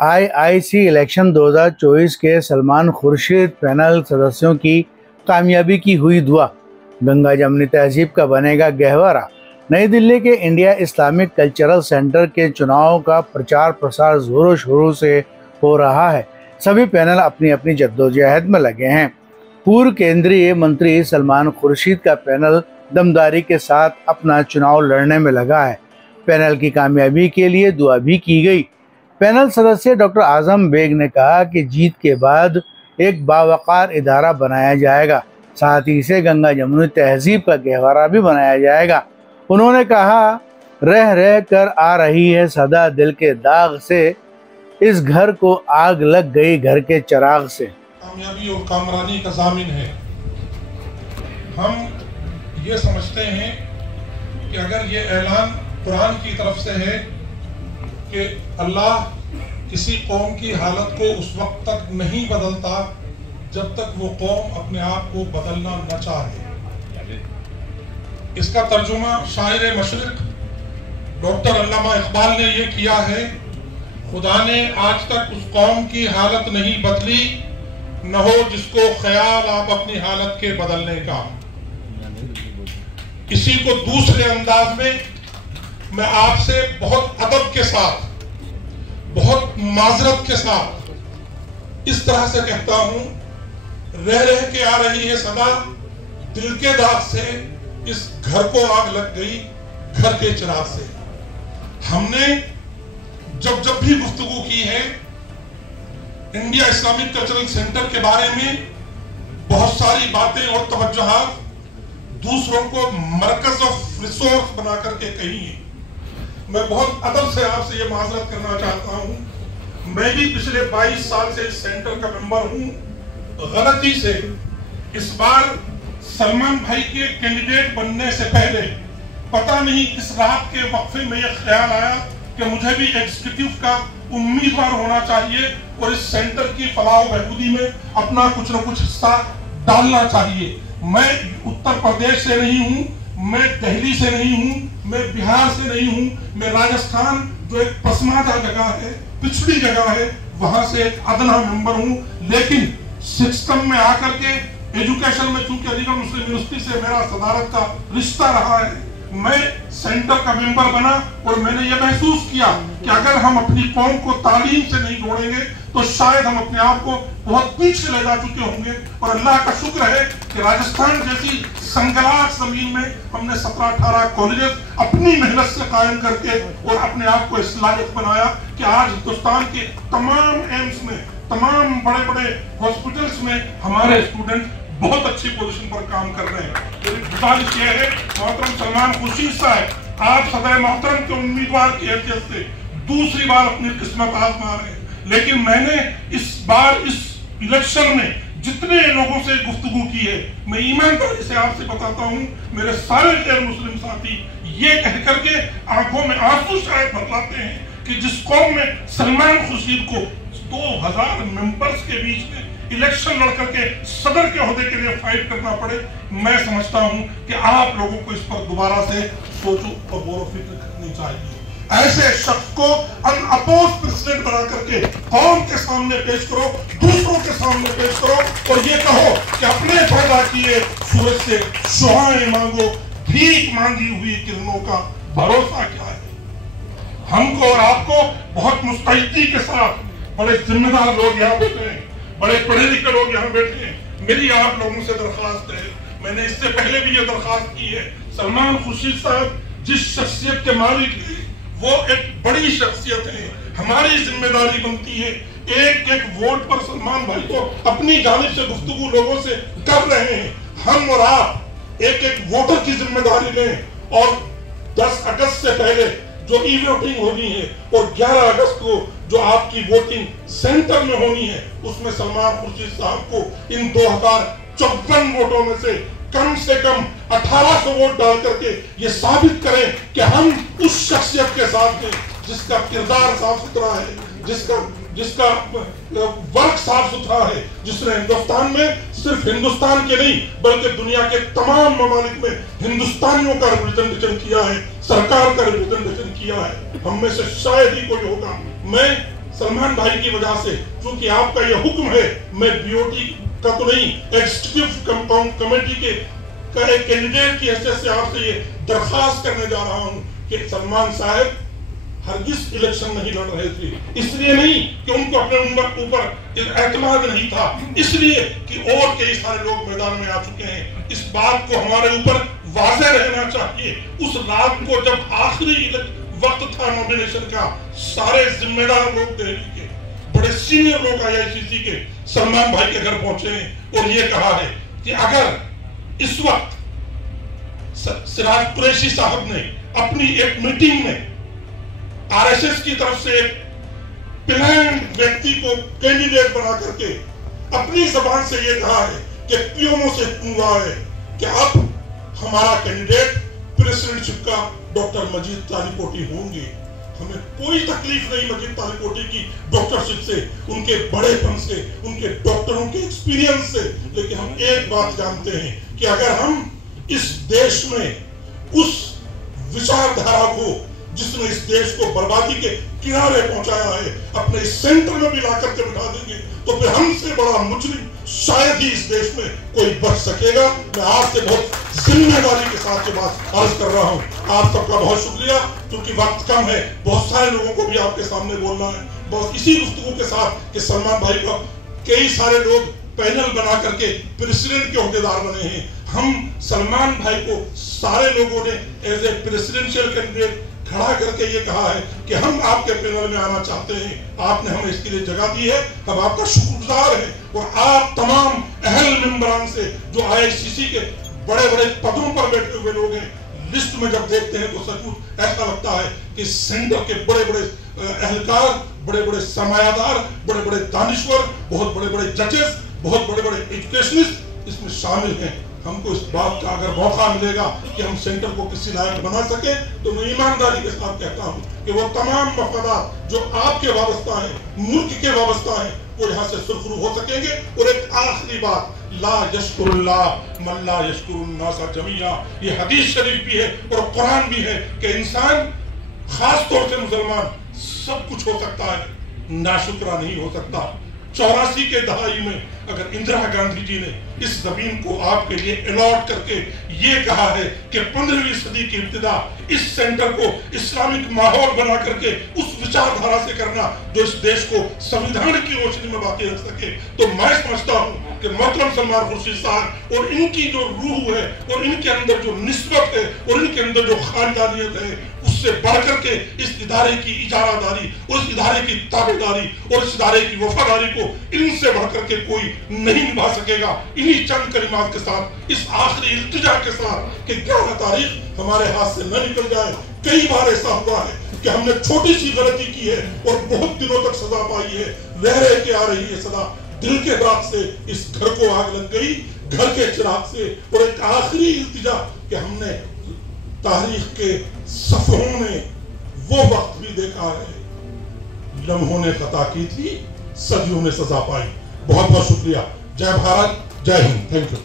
IIC election 2024 के Salman Khurshid panel सदस्यों की कामयाबी की हुई दुआ। गंगा जमनी तहजीब का बनेगा गहवारा। नई दिल्ली के इंडिया इस्लामिक कल्चरल सेंटर के चुनाव का प्रचार प्रसार जोरों शोरों से हो रहा है। सभी पैनल अपनी अपनी जद्दोजहद में लगे हैं। पूर्व केंद्रीय मंत्री सलमान खुर्शीद का पैनल दमदारी के साथ अपना चुनाव लड़ने में लगा है। पैनल की कामयाबी के लिए दुआ भी की गई। पैनल सदस्य डॉक्टर आजम बेग ने कहा कि जीत के बाद एक बावकार इदारा बनाया जाएगा, साथ ही इसे गंगा जमुनी तहजीब का गहवारा भी बनाया जाएगा। उन्होंने कहा, रह रह कर आ रही है सदा दिल के दाग से, इस घर को आग लग गई घर के चिराग से। कामयाबी और कामरानी का ज़ामिन है। हम ये समझते हैं कि अगर ये ऐलान कुरान की तरफ से है कि अल्लाह किसी कौम की हालत को उस वक्त तक नहीं बदलता जब तक वो कौम अपने आप को बदलना न चाहे। इसका तर्जुमा शायर मशरिक डॉक्टर अल्लामा इकबाल ने ये किया है, खुदा ने आज तक उस कौम की हालत नहीं बदली, न हो जिसको ख्याल आप अपनी हालत के बदलने का। इसी को दूसरे अंदाज में मैं आपसे बहुत अदब के साथ, बहुत माजरत के साथ इस तरह से कहता हूं, रह रह के आ रही है सदा दिल के दाग से, इस घर को आग लग गई घर के चिराग से। हमने जब भी गुफ्तगू की है इंडिया इस्लामिक कल्चरल सेंटर के बारे में, बहुत सारी बातें और तवज्जुहात दूसरों को मरकज ऑफ रिसोर्स बना करके कही है। मैं बहुत अदब से आपसे ये माजरत करना चाहता हूँ, मैं भी पिछले 22 साल से इस सेंटर का मेंबर हूँ। गलती से इस बार सलमान भाई के कैंडिडेट बनने से पहले पता नहीं किस रात के वक्फे में यह ख्याल आया कि मुझे भी एग्जीक्यूटिव का उम्मीदवार होना चाहिए और इस सेंटर की फलाह बहबूदी में अपना कुछ न कुछ हिस्सा डालना चाहिए। मैं उत्तर प्रदेश से नहीं हूँ, मैं दिल्ली से नहीं हूँ, मैं बिहार से नहीं हूँ, मैं राजस्थान जो एक पसमादा जगह है, पिछड़ी जगह है, वहां से एक अदना मेंबर हूँ। लेकिन सिस्टम में आकर के एजुकेशन में चूंकि अलीगढ़ मुस्लिम यूनिवर्सिटी से मेरा सदारत का रिश्ता रहा है, मैं सेंटर का मेंबर बना और मैंने ये महसूस किया कि अगर हम अपनी कौम को तालीम से नहीं जोड़ेंगे तो शायद हम अपने आप को बहुत पीछे ले जा चुके होंगे। और अल्लाह का शुक्र है कि राजस्थान जैसी संगलाट जमीन में हमने 17-18 कॉलेजेस अपनी मेहनत से कायम करके और अपने आप को इस लायक बनाया कि आज हिंदुस्तान के तमाम एम्स में, तमाम बड़े बड़े हॉस्पिटल्स में हमारे स्टूडेंट बहुत अच्छी पोजीशन पर काम कर रहे हैं। मेरी गुजारिश ये है, मोहतरम सलमान खुर्शीद साहब, आप सदर मोहतरम के उम्मीदवार की हैसियत से दूसरी बार अपनी किस्मत आजमा रहे हैं। लेकिन मैंने इस बार इस इलेक्शन में जितने लोगों से गुफ्तगू की है, मैं ईमानदारी से आपसे बताता हूँ, मेरे सारे गैर मुस्लिम साथी ये कह करके आंखों में आंसू शायद भर लाते हैं कि जिस कौम में सलमान खुर्शीद को 2000 मेंबर्स के बीच में इलेक्शन लड़ करके सदर के ओहदे के लिए फाइट करना पड़े, मैं समझता हूं कि आप लोगों को इस पर दोबारा से सोचो और गौर व फिक्र करनी चाहिए। ऐसे शख्स को अनअपोज प्रेसिडेंट बना करके कौम के सामने पेश करो, दूसरों के सामने पेश करो और ये कहो कि अपने पैदा किए सूरज से शुआएं मांगो, भीख मांगी हुई किरणों का भरोसा क्या है। हमको और आपको बहुत मुस्तैदी के साथ बड़े जिम्मेदार लोग यहाँ बैठे हैं, बड़े पढ़े लिखे लोग यहाँ बैठे हैं। मेरी आप लोगों से दरख्वास्त है, मैंने इससे पहले भी ये दरख्वास्त की है, सलमान खुर्शीद साहब जिस शख्सियत के मालिक हैं वो एक बड़ी शख्सियत है। हमारी जिम्मेदारी बनती है, एक एक वोट पर सलमान भाई को अपनी जानिब से गुफ्तगू लोगों से कर रहे हैं। हम और आप एक एक वोटर की जिम्मेदारी लें और 10 अगस्त से पहले जो ई वोटिंग होनी है और 11 अगस्त को जो आपकी वोटिंग सेंटर में होनी है, उसमें सलमान खुर्शीद साहब को इन 2054 वोटों में से कम 1800 वोट डाल करके ये साबित करें कि हम उस शख्सियत के साथ हैं जिसका किरदार साफ सुथरा है, जिसका वर्क साफ सुथरा है, जिसने हिंदुस्तान में सिर्फ हिंदुस्तान के नहीं बल्कि दुनिया के तमाम ममालिक में हिंदुस्तानियों का रिप्रेजेंटेशन किया है, सरकार का रिप्रेजेंटेशन किया है। हम में से शायद ही कोई होगा। मैं सलमान भाई की वजह से, क्योंकि आपका ये हुक्म है, मैं बीओटी का तो नहीं, एग्जीक्यूटिव कमेटी के एक कैंडिडेट की हैसियत से आपसे ये दरखास्त करने जा रहा हूं कि सलमान साहब हरगिज इलेक्शन नहीं लड़ रहे थे, इसलिए नहीं कि उनको अपने ऊपर एतमाद नहीं था, इसलिए कि और कई सारे लोग मैदान में आ चुके हैं। इस बात को हमारे ऊपर वाज़ेह रहना चाहिए। उस रात को जब आखिरी वक्त था नॉमिनेशन का, सारे जिम्मेदार लोग दिल्ली के बड़े सीनियर लोग आईआईसीसी के सलमान भाई के घर पहुंचे हैं और ये कहा है कि अगर इस वक्त सिराज कुरैशी साहब ने अपनी एक मीटिंग में आरएसएस की तरफ से एक प्लान व्यक्ति को कैंडिडेट बना करके अपनी जबान से ये कहा है कि पीएमओ से हुआ है कि अब हमारा कैंडिडेट प्रेसिडेंटशिप का डॉक्टर मजीद तालिकोटी होंगे, हमें कोई तकलीफ नहीं मजीद तालिकोटी की डॉक्टरशिप से, उनके बड़ेपन से, उनके डॉक्टरों के एक्सपीरियंस से, लेकिन हम एक बात जानते हैं कि अगर हम इस देश में उस विचारधारा को जिसने इस देश को बर्बादी के किनारे पहुंचाया है अपने इस सेंटर में भी ला करके बिठा देंगे तो फिर हमसे बड़ा मुजरिम शायद ही इस देश में कोई बच सकेगा। मैं आपसे बहुत जिम्मेदारी के साथ ये बात अर्ज कर रहा हूँ। आप सबका बहुत शुक्रिया, क्योंकि वक्त कम है, बहुत सारे लोगों को भी आपके सामने बोलना है। बहुत इसी गुफ्तगू के साथ कि सलमान भाई का कई सारे लोग पैनल बना करके प्रेसिडेंट के ओहदेदार बने हैं। हम सलमान भाई को सारे लोगों ने एज ए प्रेसिडेंशियल कैंडिडेट खड़ा करके ये कहा है कि हम आपके पैनल में आना चाहते हैं, आपने हमें इसके लिए जगह दी है, हम आपका शुक्रगुजार हैं। और आप तमाम अहल मेंबरान से जो आईआईसीसी के बड़े बड़े पदों पर बैठे हुए लोग हैं, लिस्ट में जब देखते हैं तो सचमुच ऐसा लगता है कि सेंटर के बड़े बड़े अहलकार, बड़े बड़े सरमायादार, बड़े बड़े दानिश्वर, बहुत बड़े बड़े जजेस, बहुत बड़े बड़े एजुकेशनिस्ट इसमें शामिल हैं। हमको इस बात का अगर मौका मिलेगा कि हम सेंटर को किसी लायक बना सके तो मैं ईमानदारी के साथ कहता हूं कि वो तमाम मफादात जो आपके वाबस्ता हैं, मुल्क के वाबस्ता हैं, वो यहाँ से सुरखरू हो सकेंगे। और एक आखिरी बात, ला यशकुरुल्लाह मन ला यशकुरुन्नास जमीआ, ये हदीस शरीफ भी है और कुरान भी है कि इंसान, खास तौर से मुसलमान, सब कुछ हो सकता है, नाशुक्रा नहीं हो सकता। 84 के दहाई में अगर इंदिरा गांधी जी ने इस जमीन को आपके लिए अलॉट करके ये कहा है कि 15वीं सदी की इब्तिदा इस सेंटर को इस्लामिक माहौल बना करके उस विचारधारा से करना जो इस देश को संविधान की रोशनी में बाकी रख सके, तो मैं समझता हूँ कि मोहतरम सलमान खुर्शीद साहब और इनकी जो रूह है और इनके अंदर जो निस्बत है और इनके अंदर जो खानदानियत है, उससे बढ़ करके इस इदारे की इजारादारी, उस इदारे की ताबेदारी और इस इदारे की वफादारी को इनसे बढ़ करके कोई नहीं निभा सकेगा। इन्हीं चंद कलिमात के साथ, इस आखिरी इल्तिजा के साथ कि 11 तारीख हमारे हाथ से न निकल जाए। कई बार ऐसा हुआ है कि हमने छोटी सी गलती की है और बहुत दिनों तक सजा पाई है, रह रह के आ रही है सजा। दिल के रात से इस घर को आग लग गई, घर के चिराग से। और एक आखिरी इल्तिजा कि हमने तारीख के सफरों में वो वक्त भी देखा है, लम्हों ने खता की थी, सदियों ने सजा पाई। बहुत बहुत शुक्रिया। जय भारत, जय हिंद। Thank you.